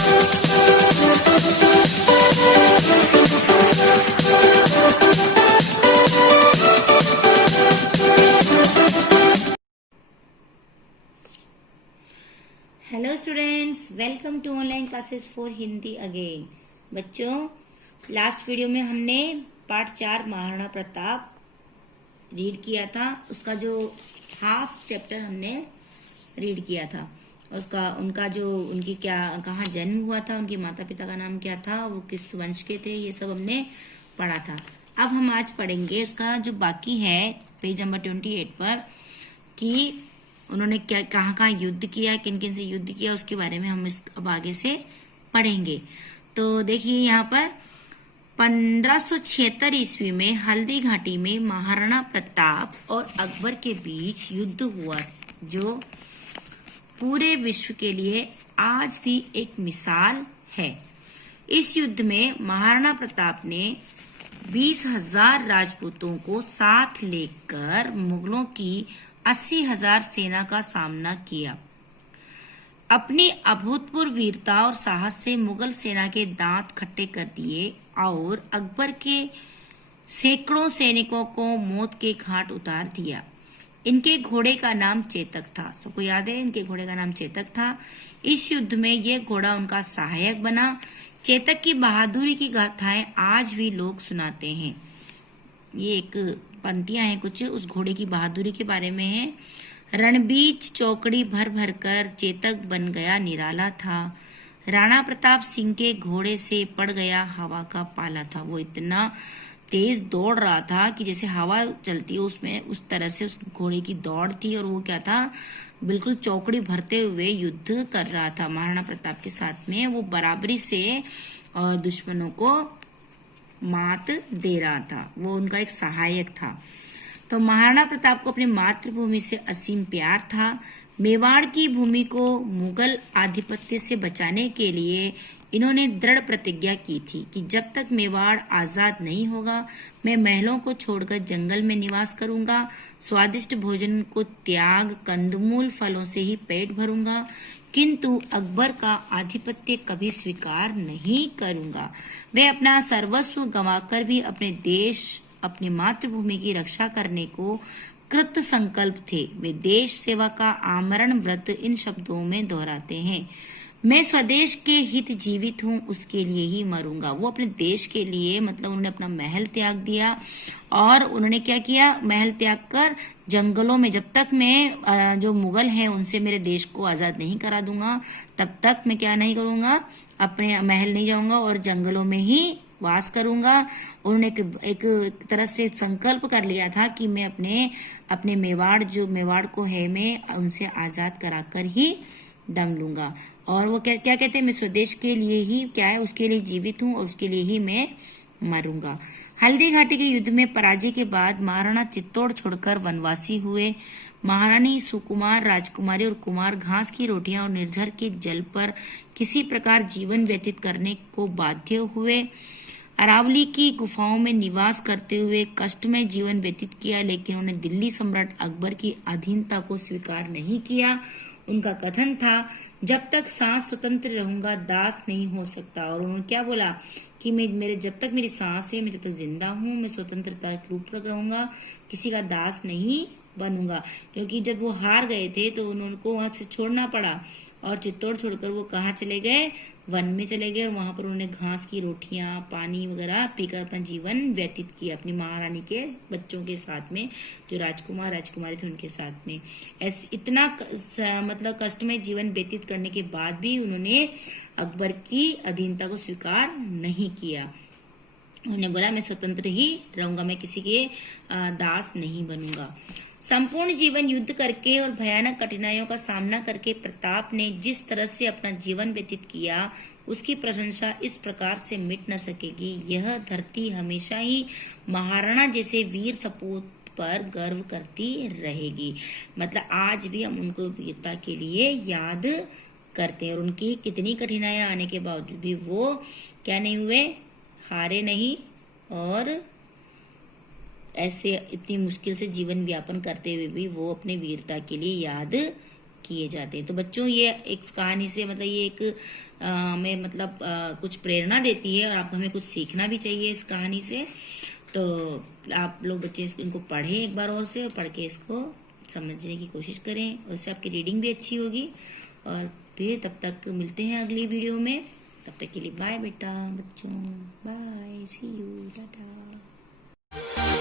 Hello students, welcome to online classes for Hindi again. बच्चों, last video में हमने part 4 Maharana Pratap read किया था। उसका जो हाफ चैप्टर हमने रीड किया था, उनका जो उनकी कहाँ जन्म हुआ था, उनके माता पिता का नाम क्या था, वो किस वंश के थे, ये सब हमने पढ़ा था। अब हम आज पढ़ेंगे उसका जो बाकी है पेज नंबर 28 पर, कि उन्होंने क्या कहाँ युद्ध किया, किन किन से युद्ध किया, उसके बारे में हम अब आगे से पढ़ेंगे। तो देखिए यहाँ पर 1576 ईस्वी में हल्दी घाटी में महाराणा प्रताप और अकबर के बीच युद्ध हुआ, जो पूरे विश्व के लिए आज भी एक मिसाल है। इस युद्ध में महाराणा प्रताप ने 20,000 राजपूतों को साथ लेकर मुगलों की 80,000 सेना का सामना किया। अपनी अभूतपूर्व वीरता और साहस से मुगल सेना के दांत खट्टे कर दिए और अकबर के सैकड़ों सैनिकों को मौत के घाट उतार दिया। इनके घोड़े का नाम चेतक था। सबको याद है, इनके घोड़े का नाम चेतक था। इस युद्ध में यह घोड़ा उनका सहायक बना। चेतक की बहादुरी की गाथाएं आज भी लोग सुनाते हैं। ये एक पंक्तियां हैं कुछ उस घोड़े की बहादुरी के बारे में है। रणबीच चौकड़ी भर भर कर चेतक बन गया निराला था। राणा प्रताप सिंह के घोड़े से पड़ गया हवा का पाला था। वो इतना तेज दौड़ रहा था कि जैसे हवा चलती है उसमें, उस तरह से उस घोड़े की दौड़ थी। और वो क्या था, बिल्कुल चौकड़ी भरते हुए युद्ध कर रहा था महाराणा प्रताप के साथ में। वो बराबरी से दुश्मनों को मात दे रहा था। वो उनका एक सहायक था। तो महाराणा प्रताप को अपनी मातृभूमि से असीम प्यार था। मेवाड़ की भूमि को मुगल आधिपत्य से बचाने के लिए इन्होंने दृढ़ प्रतिज्ञा की थी कि जब तक मेवाड़ आजाद नहीं होगा, मैं महलों को छोड़कर जंगल में निवास करूंगा। स्वादिष्ट भोजन को त्याग कंदमूल फलों से ही पेट भरूंगा, किंतु अकबर का आधिपत्य कभी स्वीकार नहीं करूंगा। वे अपना सर्वस्व गंवाकर भी अपने देश, अपनी मातृभूमि की रक्षा करने को कृत संकल्प थे। वे देश सेवा का आमरण व्रत इन शब्दों में दोहराते हैं। मैं स्वदेश के हित जीवित हूँ, उसके लिए ही मरूंगा। वो अपने देश के लिए, मतलब उन्होंने अपना महल त्याग दिया। और उन्होंने क्या किया, महल त्याग कर जंगलों में, जब तक मैं जो मुगल हैं उनसे मेरे देश को आजाद नहीं करा दूंगा, तब तक मैं क्या नहीं करूंगा, अपने महल नहीं जाऊंगा और जंगलों में ही वास करूंगा। उन्होंने एक तरह से संकल्प कर लिया था कि मैं अपने मेवाड़ को है, मैं उनसे आजाद कराकर ही दम लूंगा। और वो क्या कहते हैं, मैं स्वदेश के लिए ही क्या है, उसके लिए जीवित हूँ और उसके लिए ही मैं मरूंगा। हल्दी घाटी के युद्ध में पराजय के बाद महाराणा चित्तौड़ छोड़कर वनवासी हुए। महारानी सुकुमार राजकुमारी और कुमार घास की रोटियां और निर्झर के जल पर किसी प्रकार जीवन व्यतीत करने को बाध्य हुए। अरावली की गुफाओं में निवास करते हुए कष्टमय जीवन व्यतीत किया, लेकिन उन्होंने दिल्ली सम्राट अकबर की अधीनता को स्वीकार नहीं किया। उनका कथन था, जब तक सांस स्वतंत्र रहूंगा दास नहीं हो सकता। और उन्होंने क्या बोला कि मेरे जब तक मेरी सांस है, मैं जब तक जिंदा हूँ, मैं स्वतंत्रता के रूप में रहूंगा, किसी का दास नहीं बनूंगा। क्योंकि जब वो हार गए थे तो उनको वहां से छोड़ना पड़ा और चित्तौड़ छोड़कर वो कहाँ चले गए, वन में चले गए। और वहां पर उन्होंने घास की रोटियां, पानी वगैरह पीकर अपना जीवन व्यतीत किया अपनी महारानी के बच्चों के साथ में, जो राजकुमारी थे उनके साथ में। इतना मतलब कष्टमय जीवन व्यतीत करने के बाद भी उन्होंने अकबर की अधीनता को स्वीकार नहीं किया। उन्होंने बोला, मैं स्वतंत्र ही रहूंगा, मैं किसी के दास नहीं बनूंगा। संपूर्ण जीवन युद्ध करके और भयानक कठिनाइयों का सामना करके प्रताप ने जिस तरह से अपना जीवन व्यतीत किया, उसकी प्रशंसा इस प्रकार से मिट न सकेगी। यह धरती हमेशा ही महाराणा जैसे वीर सपूत पर गर्व करती रहेगी। मतलब आज भी हम उनको वीरता के लिए याद करते हैं। और उनकी कितनी कठिनाइयां आने के बावजूद भी वो क्या नहीं हुए, हारे नहीं, और ऐसे इतनी मुश्किल से जीवन व्यापन करते हुए भी वो अपने वीरता के लिए याद किए जाते हैं। तो बच्चों ये एक कहानी से मतलब ये एक हमें मतलब कुछ प्रेरणा देती है और आप हमें कुछ सीखना भी चाहिए इस कहानी से। तो आप लोग बच्चे इनको पढ़ें एक बार और से, और पढ़ के इसको समझने की कोशिश करें, उससे आपकी रीडिंग भी अच्छी होगी। और फिर तब तक मिलते हैं अगली वीडियो में। तब तक के लिए बाय बेटा बच्चों, बाय, सी यू, टाटा।